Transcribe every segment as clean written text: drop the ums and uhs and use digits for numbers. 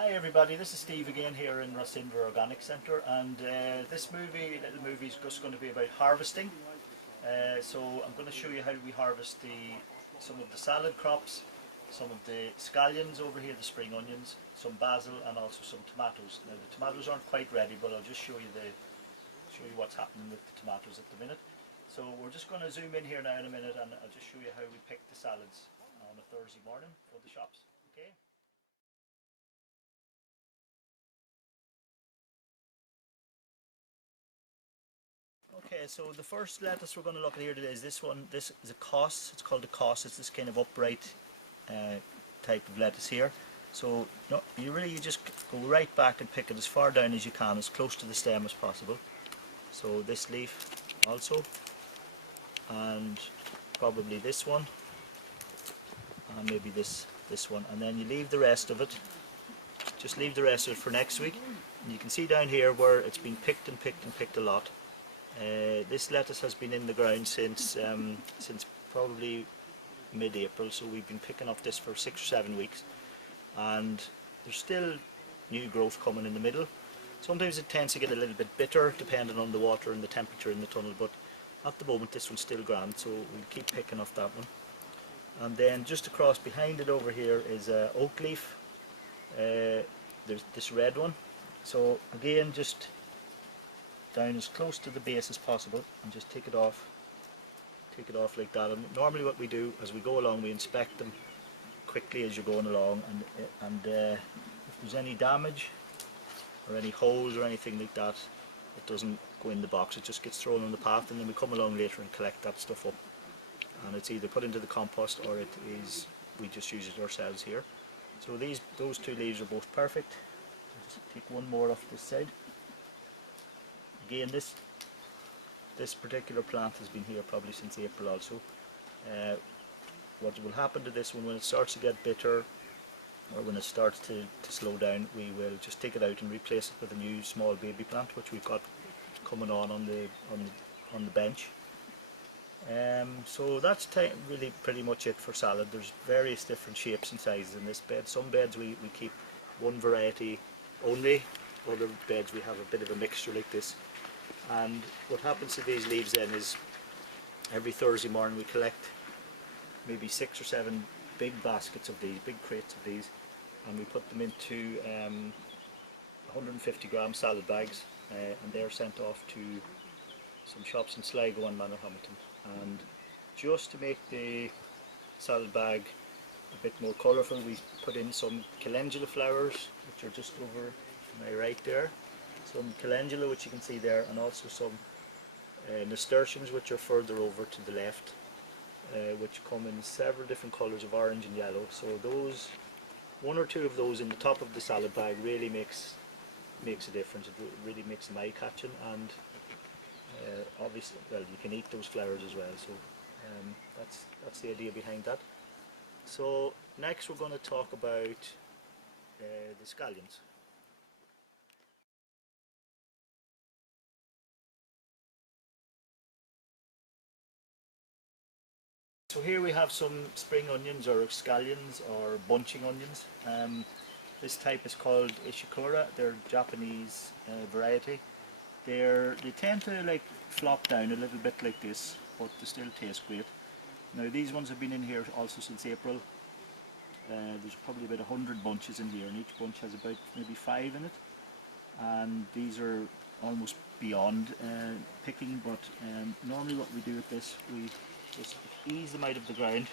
Hi everybody, this is Steve again here in Rocinver Organic Centre, and this little movie is just going to be about harvesting. So I'm going to show you how we harvest some of the salad crops, some of the scallions over here, the spring onions, some basil and also some tomatoes. Now the tomatoes aren't quite ready, but I'll just show you what's happening with the tomatoes at the minute. So we're just going to zoom in here now in a minute and I'll just show you how we pick the salads on a Thursday morning for the shops. Okay? Okay, so the first lettuce we're going to look at here today is this one. This is a cos. It's called a cos. It's this kind of upright type of lettuce here. So no, you just go right back and pick it as far down as you can, as close to the stem as possible. So this leaf also, and probably this one, and maybe this one, and then you leave the rest of it. Just leave the rest of it for next week. And you can see down here where it's been picked and picked and picked a lot. This lettuce has been in the ground since probably mid-April, so we've been picking up this for 6 or 7 weeks, and there's still new growth coming in the middle. Sometimes it tends to get a little bit bitter depending on the water and the temperature in the tunnel, but at the moment this one's still grand, so we'll keep picking off that one. And then just across behind it over here is oak leaf. There's this red one. So again, just down as close to the base as possible and just take it off like that. And normally what we do as we go along, we inspect them quickly as you're going along, and if there's any damage or any holes or anything like that, it doesn't go in the box, it just gets thrown on the path, and then we come along later and collect that stuff up, and it's either put into the compost or we just use it ourselves here. So those two leaves are both perfect. I'll just take one more off this side. Again, this particular plant has been here probably since April also. What will happen to this one, when it starts to get bitter or when it starts to slow down, we will just take it out and replace it with a new small baby plant, which we've got coming on the bench. So that's really pretty much it for salad. There's various different shapes and sizes in this bed. Some beds we keep one variety only, other beds we have a bit of a mixture like this. And what happens to these leaves then is every Thursday morning we collect maybe 6 or 7 big baskets of these, big crates of these, and we put them into 150 gram salad bags, and they're sent off to some shops in Sligo and Manorhamilton. And just to make the salad bag a bit more colourful, we put in some calendula flowers, which are just over to my right there. Some calendula, which you can see there, and also some nasturtiums, which are further over to the left, which come in several different colours of orange and yellow. So those, 1 or 2 of those in the top of the salad bag really makes a difference. It really makes them eye-catching, and obviously, well, you can eat those flowers as well. So that's the idea behind that. So next we're going to talk about the scallions. So here we have some spring onions, or scallions, or bunching onions. This type is called Ishikura. They're Japanese variety. They tend to like flop down a little bit like this, but they still taste great. Now these ones have been in here also since April. There's probably about 100 bunches in here, and each bunch has about maybe 5 in it. And these are almost beyond picking, but normally what we do with this, we just ease them out of the ground.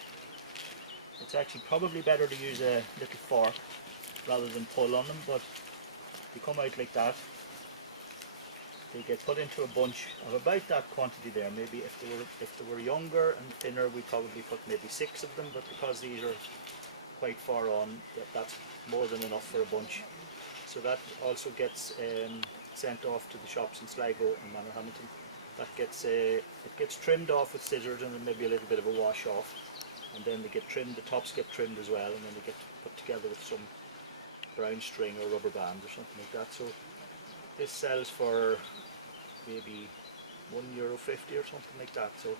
It's actually probably better to use a little fork rather than pull on them, but they come out like that. They get put into a bunch of about that quantity there. Maybe if they were younger and thinner, we probably put maybe 6 of them, but because these are quite far on, that's more than enough for a bunch. So that also gets sent off to the shops in Sligo and Manorhamilton. That gets it gets trimmed off with scissors and then maybe a little bit of a wash off, and then they get trimmed. The tops get trimmed as well, and then they get put together with some brown string or rubber bands or something like that. So this sells for maybe €1.50 or something like that. So,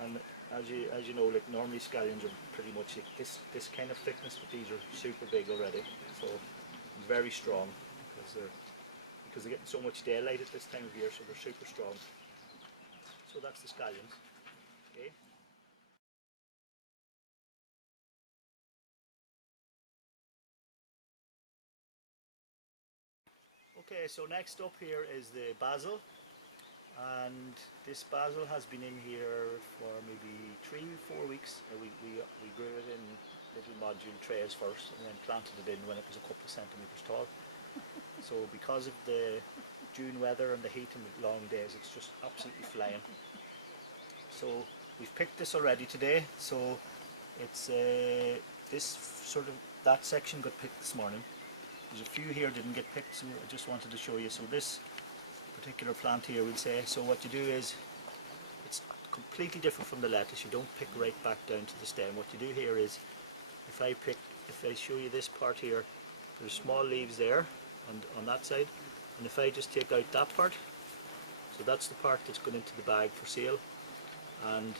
and as you know, like normally scallions are pretty much like this kind of thickness, but these are super big already. So very strong because they're getting so much daylight at this time of year, so they're super strong. So that's the scallions. Okay. Okay, so next up here is the basil, and this basil has been in here for maybe 3-4 weeks. We grew it in little module trays first and then planted it in when it was a couple of centimetres tall. So because of the June weather and the heat and the long days, it's just absolutely flying. So we've picked this already today, so it's this sort of, that section got picked this morning. There's a few here didn't get picked, so I just wanted to show you. So this particular plant here, we'll say, so what you do is, it's completely different from the lettuce. You don't pick right back down to the stem. What you do here is, if I show you this part here, there's small leaves there and on that side, and if I just take out that part, so that's the part that's going into the bag for sale, and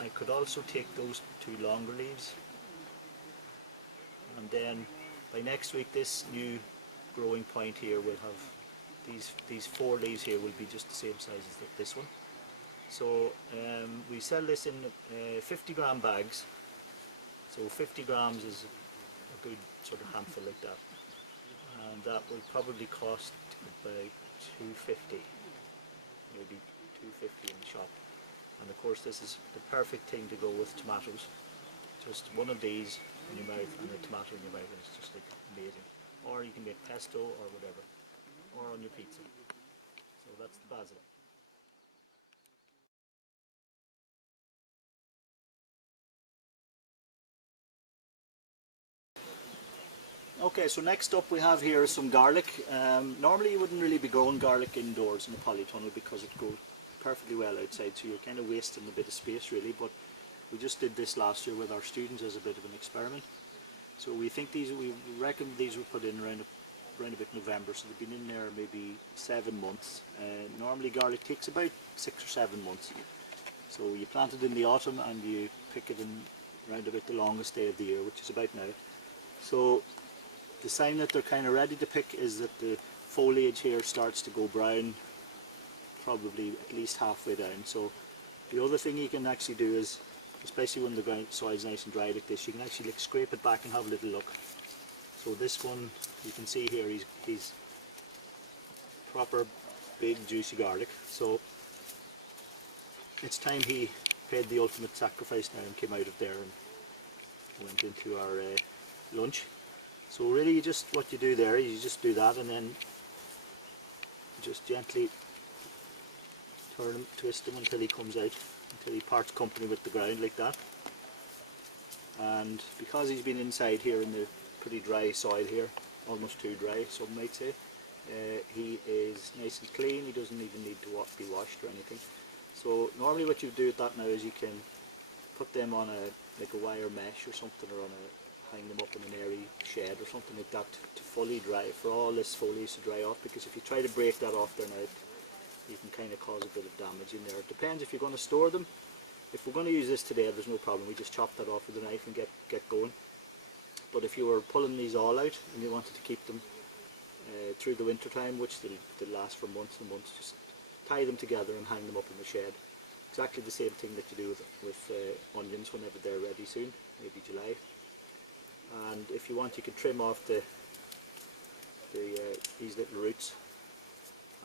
I could also take those two longer leaves, and then by next week this new growing point here will have these 4 leaves here will be just the same size as this one. So we sell this in 50-gram bags, so 50 grams is a good sort of handful like that, and that will probably cost about $2.50, maybe $2.50 in the shop. And of course this is the perfect thing to go with tomatoes. Just one of these in your mouth and a tomato in your mouth, and it's just like amazing. Or you can make pesto or whatever, or on your pizza. So that's the basil. Okay, so next up we have here some garlic. Normally you wouldn't really be growing garlic indoors in a polytunnel because it goes perfectly well outside, so you're kind of wasting a bit of space really, but we just did this last year with our students as a bit of an experiment. So we reckon these were put in around about November, so they've been in there maybe 7 months. Normally garlic takes about 6 or 7 months. So you plant it in the autumn and you pick it in around about the longest day of the year, which is about now. So the sign that they're kind of ready to pick is that the foliage here starts to go brown, probably at least halfway down. So the other thing you can actually do is, especially when the soil's nice and dry like this, you can actually like scrape it back and have a little look. So this one, you can see here, he's proper big juicy garlic. So it's time he paid the ultimate sacrifice now and came out of there and went into our lunch. So really what you do there is you just do that, and then just gently turn him, twist him until he comes out, until he parts company with the ground like that. And because he's been inside here in the pretty dry soil here, almost too dry some might say, he is nice and clean. He doesn't even need to be washed or anything. So normally what you do with that now is you can put them on like a wire mesh or something, or hang them up in an airy shed or something like that to fully dry, for all this foliage to dry off, because if you try to break that off there now, you can kind of cause a bit of damage in there. It depends if you're going to store them. If we're going to use this today, there's no problem, we just chop that off with a knife and get going. But if you were pulling these all out and you wanted to keep them through the winter time, which they'll last for months and months, just tie them together and hang them up in the shed. Exactly the same thing that you do with onions whenever they're ready soon, maybe July. And if you want, you can trim off these little roots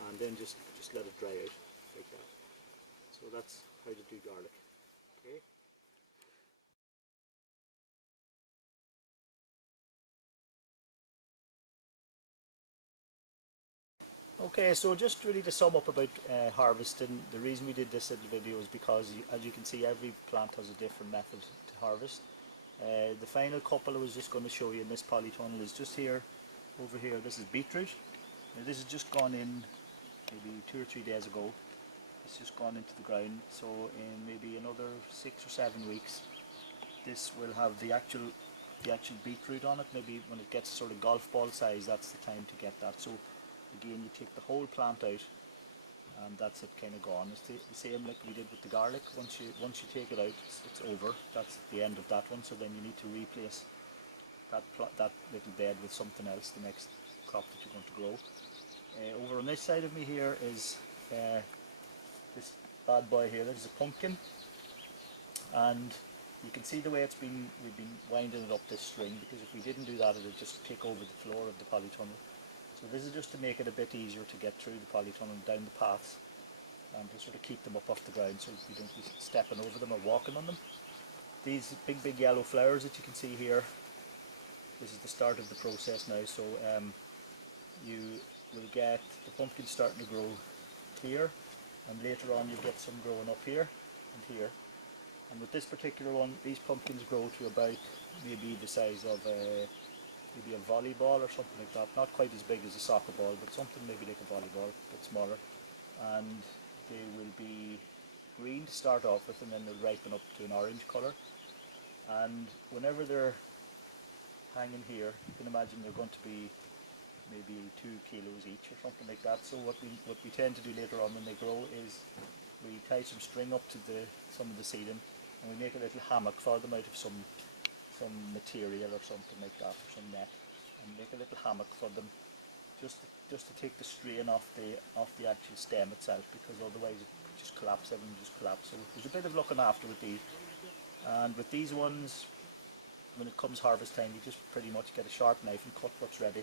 and then just let it dry out like that. So that's how to do garlic. Okay. Okay, so just really to sum up about harvesting, the reason we did this little video is because, as you can see, every plant has a different method to harvest. The final couple I was just going to show you in this polytunnel is just here, over here. This is beetroot. Now this has just gone in maybe 2 or 3 days ago. It's just gone into the ground, so in maybe another 6 or 7 weeks this will have the actual beetroot on it. Maybe when it gets sort of golf ball size, that's the time to get that. So again, you take the whole plant out and that's it, kind of gone. It's the same like we did with the garlic. Once you take it out, it's over. That's the end of that one. So then you need to replace that little bed with something else, the next crop that you're going to grow. Over on this side of me here is this bad boy here. This is a pumpkin, and you can see the way we've been winding it up this string, because if we didn't do that, it would just take over the floor of the polytunnel. So this is just to make it a bit easier to get through the polytunnel and down the paths, and to sort of keep them up off the ground so you don't be stepping over them or walking on them. These big yellow flowers that you can see here, this is the start of the process now. So you will get the pumpkin starting to grow here, and later on you'll get some growing up here and here. And with this particular one, these pumpkins grow to about maybe the size of maybe a volleyball or something like that. Not quite as big as a soccer ball, but something maybe like a volleyball, but smaller. And they will be green to start off with, and then they'll ripen up to an orange colour. And whenever they're hanging here, you can imagine they're going to be maybe 2 kilos each or something like that. So what we tend to do later on when they grow is we tie some string up to some of the ceiling, and we make a little hammock for them out of some material or something like that, or some net, and make a little hammock for them, just to take the strain off the actual stem itself, because otherwise it would just collapse, everything would just collapse. So there's a bit of looking after with these. And with these ones, when it comes harvest time, you just pretty much get a sharp knife and cut what's ready.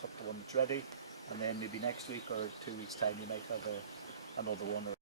Cut the one that's ready, and then maybe next week or 2 weeks time you might have another one, or